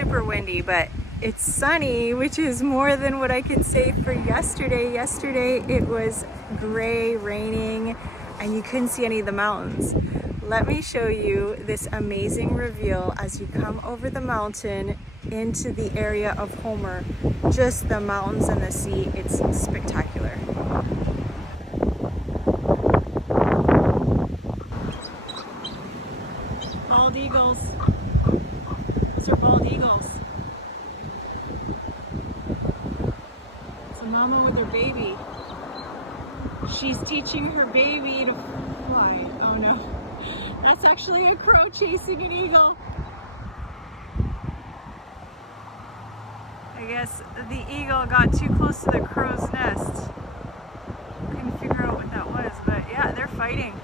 super windy, but it's sunny, which is more than what I could say for yesterday. Yesterday it was gray, raining, and you couldn't see any of the mountains. Let me show you this amazing reveal as you come over the mountain into the area of Homer. Just the mountains and the sea, it's spectacular. Bald eagles. Those are bald eagles. It's a mama with her baby. She's teaching her baby to fly. Oh no. That's actually a crow chasing an eagle. I guess the eagle got too close to the crow's nest. Couldn't figure out what that was, but yeah, they're fighting.